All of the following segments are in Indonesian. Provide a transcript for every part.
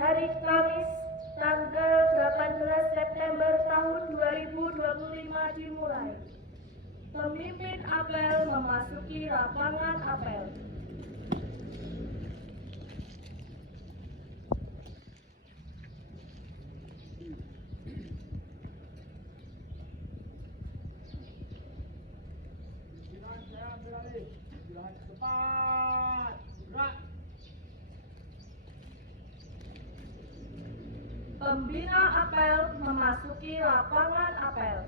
hari Kamis tanggal 18 September tahun 2025 dimulai. Pemimpin apel memasuki lapangan apel. Pembina apel memasuki lapangan apel.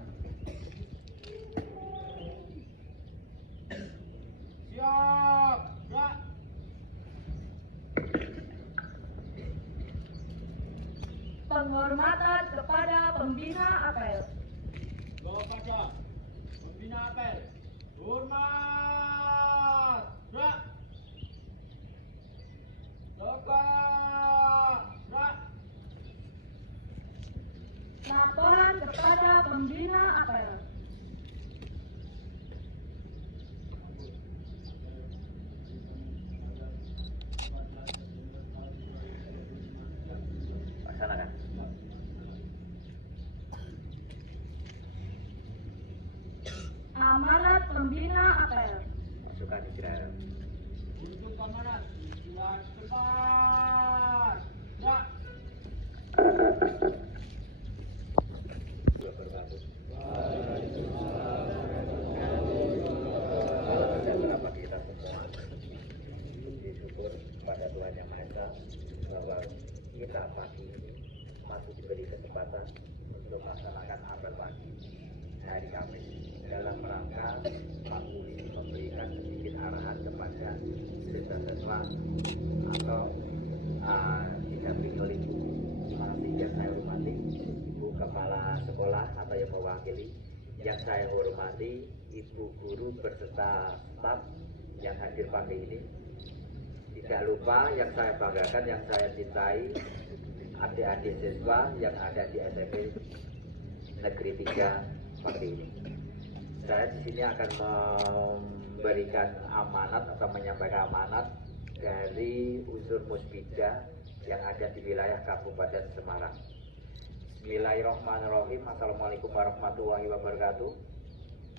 Siap, gerak. Penghormatan kepada pembina apel. Kepada pembina apel, hormat, gerak. Tegak, gerak. Laporan kepada pembina apel. Laksanakan. Amanat pembina apel. Masukkan istirahat. Untuk amanat, sudah cepat, gerak. Dua berlaku. Berapa kita semua bersyukur kepada Tuhan Yang Maha Esa bahwa kita pagi ini masih diberi kesempatan untuk melaksanakan apel pagi hari Kamis dalam rangka Pak Uli memberikan sedikit arahan kepada siswa-siswa atau didampingi oleh Ibu yang saya hormati, Ibu Kepala Sekolah atau yang mewakili, yang saya hormati Ibu Guru beserta staf yang hadir pagi ini. Tidak lupa yang saya banggakan, yang saya cintai, adik-adik siswa yang ada di SMP Negeri 3 pagi ini. Saya di sini akan memberikan amanat atau menyampaikan amanat dari unsur Musbida yang ada di wilayah Kabupaten Semarang. Bismillahirrahmanirrahim. Assalamualaikum warahmatullahi wabarakatuh.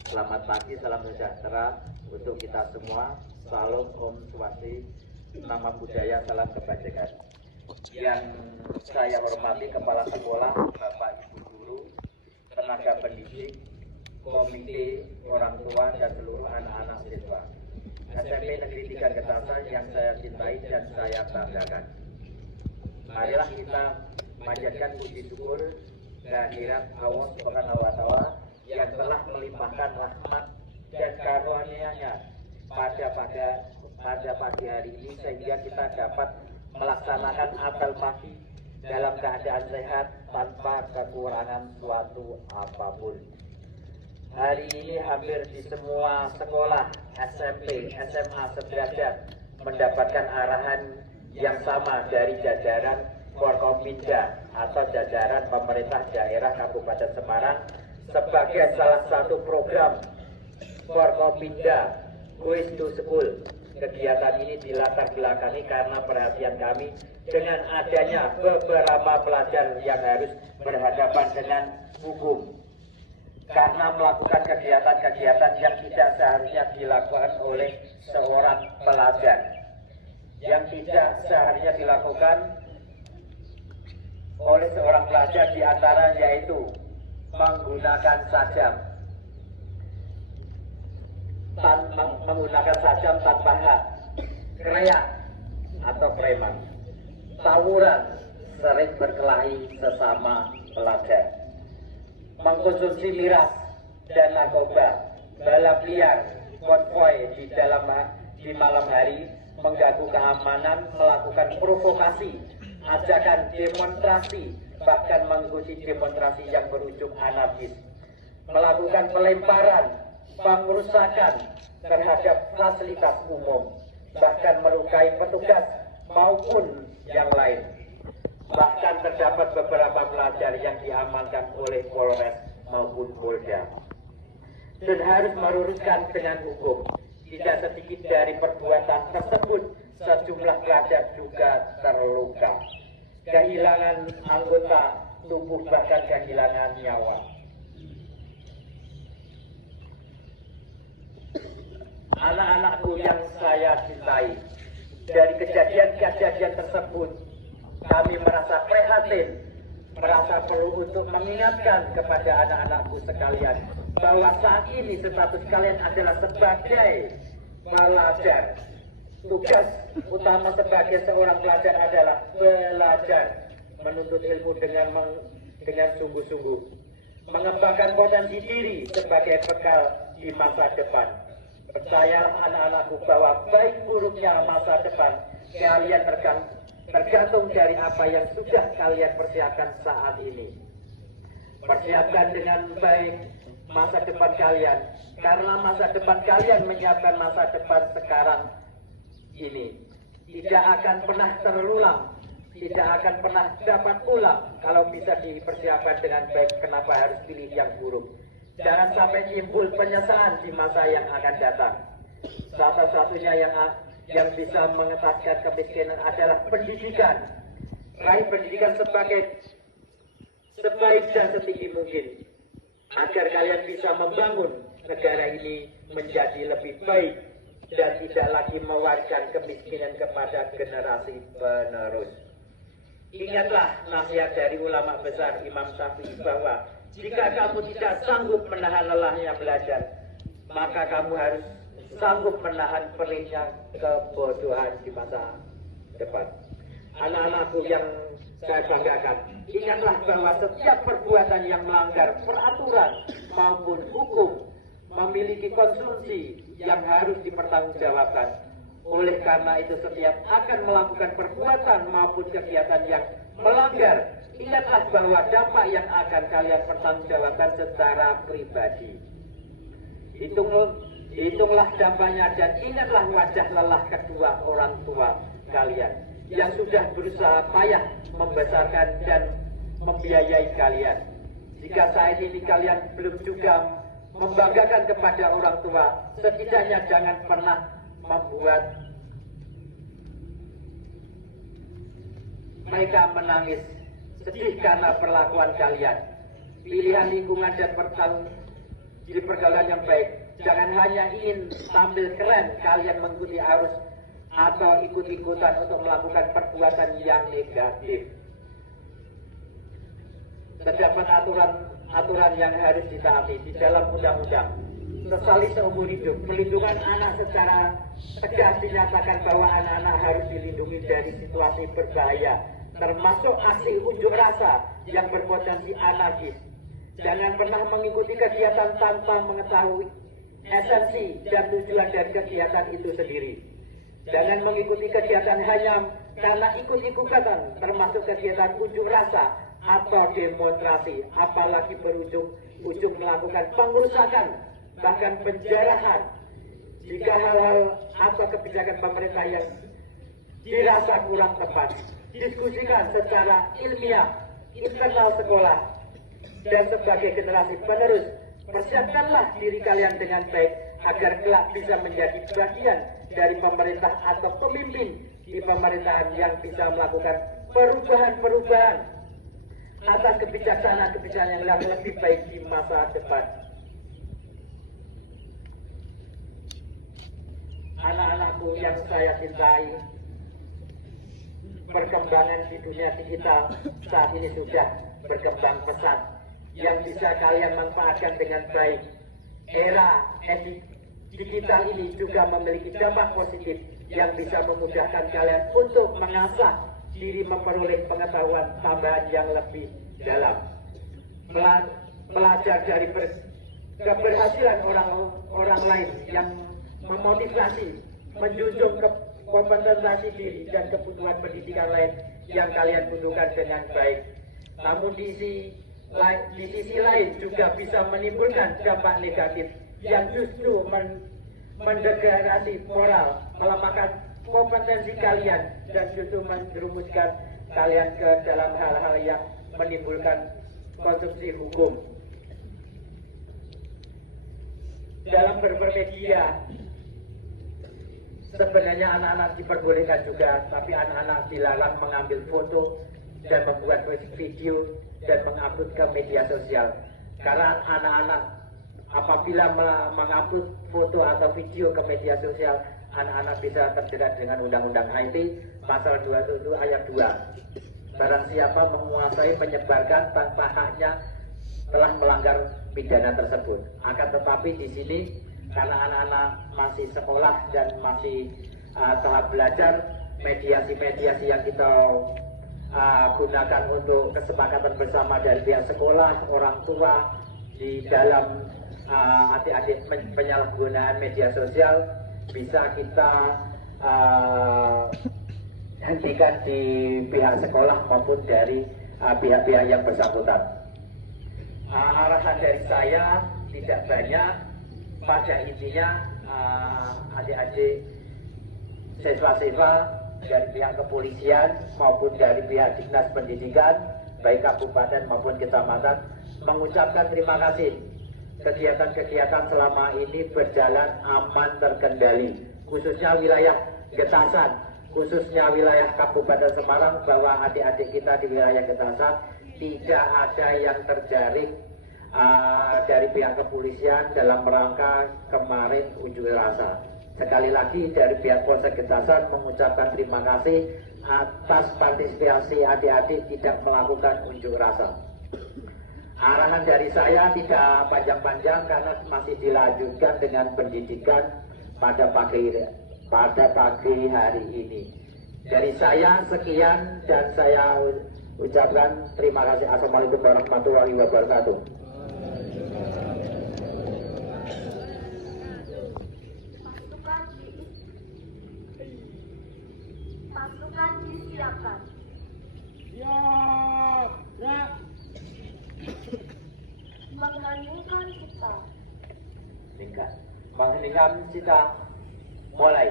Selamat pagi, salam sejahtera untuk kita semua. Salam Om Swasti, nama budaya, salam kebajikan. Yang saya hormati Kepala Sekolah, Bapak Ibu Guru, tenaga pendidik, komite orang tua dan seluruh anak-anak siswa SMP Negeri 3 Getasan yang saya cintai dan saya banggakan. Marilah kita panjatkan puji syukur kehadirat Allah Subhanahu wa Ta'ala yang telah melimpahkan rahmat dan karunia-Nya pada pagi hari ini sehingga kita dapat melaksanakan apel pagi dalam keadaan sehat tanpa kekurangan suatu apapun. Hari ini hampir di semua sekolah SMP, SMA sederajat mendapatkan arahan yang sama dari jajaran Forkompinda atau jajaran pemerintah daerah Kabupaten Semarang sebagai salah satu program Forkompinda Quiz to School. Kegiatan ini dilatar belakangi karena perhatian kami dengan adanya beberapa pelajar yang harus berhadapan dengan hukum karena melakukan kegiatan-kegiatan yang tidak seharusnya dilakukan oleh seorang pelajar. Yang tidak seharusnya dilakukan oleh seorang pelajar diantara yaitu menggunakan sajam tanpa hak, kreak atau preman, tawuran, sering berkelahi sesama pelajar, mengkonsumsi miras dan narkoba, balap liar, konvoi di malam hari, mengganggu keamanan, melakukan provokasi, ajakan demonstrasi, bahkan mengikuti demonstrasi yang berujung anarkis, melakukan pelemparan, pengerusakan terhadap fasilitas umum, bahkan melukai petugas maupun yang lain. Bahkan terdapat beberapa pelajar yang diamankan oleh Polres maupun Polda dan harus meluruskan dengan hukum. Tidak sedikit dari perbuatan tersebut, sejumlah pelajar juga terluka. kehilangan anggota tubuh, bahkan kehilangan nyawa. Anak-anakku yang saya cintai, dari kejadian-kejadian tersebut kami merasa prihatin, merasa perlu untuk mengingatkan kepada anak-anakku sekalian bahwa saat ini status kalian adalah sebagai pelajar. Tugas utama sebagai seorang pelajar adalah belajar, menuntut ilmu dengan sungguh-sungguh, mengembangkan potensi diri sebagai bekal di masa depan. Percayalah anak-anakku bahwa baik buruknya masa depan kalian tergantung dari apa yang sudah kalian persiapkan saat ini. Persiapkan dengan baik masa depan kalian, karena masa depan kalian menyiapkan masa depan sekarang ini. Tidak akan pernah terulang, tidak akan pernah dapat ulang kalau bisa dipersiapkan dengan baik. Kenapa harus pilih yang buruk? Jangan sampai timbul penyesalan di masa yang akan datang. Satu-satunya yang bisa mengentaskan kemiskinan adalah pendidikan. Raih pendidikan sebaik dan setinggi mungkin, agar kalian bisa membangun negara ini menjadi lebih baik dan tidak lagi mewariskan kemiskinan kepada generasi penerus. Ingatlah nasihat dari ulama besar Imam Syafi'i bahwa jika kamu tidak sanggup menahan lelahnya belajar, maka kamu harus sanggup menahan perihnya kebodohan di masa depan. Anak-anakku yang saya banggakan, ingatlah bahwa setiap perbuatan yang melanggar peraturan maupun hukum memiliki konsumsi yang harus dipertanggungjawabkan. Oleh karena itu, setiap akan melakukan perbuatan maupun kegiatan yang melanggar, ingatlah bahwa dampak yang akan kalian pertanggungjawabkan secara pribadi. Hitunglah dampaknya dan ingatlah wajah lelah kedua orang tua kalian yang sudah berusaha payah membesarkan dan membiayai kalian. Jika saat ini kalian belum juga membanggakan kepada orang tua, setidaknya jangan pernah membuat mereka menangis sedih karena perlakuan kalian. Pilihan lingkungan dan pergaulan yang baik. Jangan hanya ingin tampil keren kalian mengikuti arus atau ikut-ikutan untuk melakukan perbuatan yang negatif. Terdapat aturan yang harus ditaati di dalam undang-undang. Sesali seumur hidup, pelindungan anak secara tegas dinyatakan bahwa anak-anak harus dilindungi dari situasi berbahaya, termasuk aksi unjuk rasa yang berpotensi anarkis. Jangan pernah mengikuti kegiatan tanpa mengetahui esensi dan tujuan dari kegiatan itu sendiri. Jangan mengikuti kegiatan hanya karena ikut-ikutan, termasuk kegiatan unjuk rasa atau demonstrasi, apalagi berujung melakukan pengerusakan, bahkan penjarahan. Jika hal-hal atau kebijakan pemerintah yang dirasa kurang tepat, diskusikan secara ilmiah internal sekolah dan sebagai generasi penerus. Persiapkanlah diri kalian dengan baik agar kelak bisa menjadi bagian dari pemerintah atau pemimpin di pemerintahan yang bisa melakukan perubahan-perubahan atas kebijaksanaan yang lebih baik di masa depan. Anak-anakku yang saya cintai, perkembangan di dunia digital saat ini sudah berkembang pesat, yang bisa kalian manfaatkan dengan baik. Era digital ini juga memiliki dampak positif yang bisa memudahkan kalian untuk mengasah diri, memperoleh pengetahuan tambahan yang lebih dalam, belajar dari keberhasilan orang lain yang memotivasi, menjunjung kompetensi diri dan kebutuhan pendidikan lain yang kalian butuhkan dengan baik. Namun di sisi lain juga bisa menimbulkan dampak negatif yang justru mendegradasi moral, melemahkan kompetensi kalian, dan justru menjerumuskan kalian ke dalam hal-hal yang menimbulkan konsumsi hukum. Dalam bermedia, sebenarnya anak-anak diperbolehkan juga, tapi anak-anak dilarang mengambil foto dan membuat video dan mengupload ke media sosial. Karena anak-anak apabila mengupload foto atau video ke media sosial, anak-anak bisa terjerat dengan Undang-Undang IT pasal 27 ayat 2. Barang siapa menguasai menyebarkan tanpa haknya telah melanggar pidana tersebut. Akan tetapi di sini karena anak-anak masih sekolah dan masih tahap belajar, mediasi-mediasi yang kita gunakan untuk kesepakatan bersama dari pihak sekolah, orang tua di dalam adik-adik penyalahgunaan media sosial bisa kita hentikan di pihak sekolah maupun dari pihak-pihak yang bersangkutan. Arahan dari saya tidak banyak, pada intinya adik-adik siswa-siswa dari pihak kepolisian maupun dari pihak dinas pendidikan baik kabupaten maupun kecamatan mengucapkan terima kasih. Kegiatan-kegiatan selama ini berjalan aman terkendali, khususnya wilayah Getasan, khususnya wilayah Kabupaten Semarang, bahwa adik-adik kita di wilayah Getasan tidak ada yang terjaring dari pihak kepolisian dalam rangka kemarin unjuk rasa. Sekali lagi dari pihak Polsek Getasan mengucapkan terima kasih atas partisipasi adik-adik tidak melakukan unjuk rasa. Arahan dari saya tidak panjang-panjang karena masih dilanjutkan dengan pendidikan pada pagi hari ini. Dari saya sekian dan saya ucapkan terima kasih. Assalamualaikum warahmatullahi wabarakatuh. Pasukan disiapkan. Siap. Gerak. Mengheningkan cipta. Mengheningkan cita. Mulai.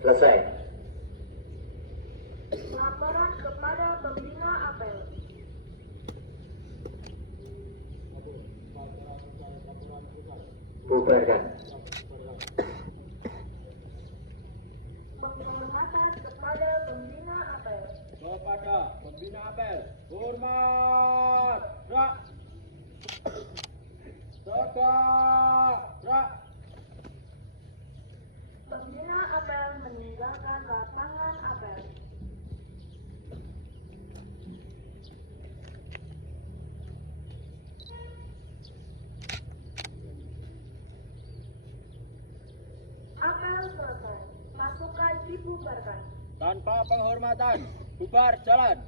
Selesai. Laporan kepada pembina apel. Bubarkan. Penghormatan kepada pembina apel. Kepada pembina apel. Hormat. Gerak. Tegak. Gerak. Pembina apel meninggalkan lapangan apel. Apel selesai. Pasukan dibubarkan. Tanpa penghormatan. Bubar jalan.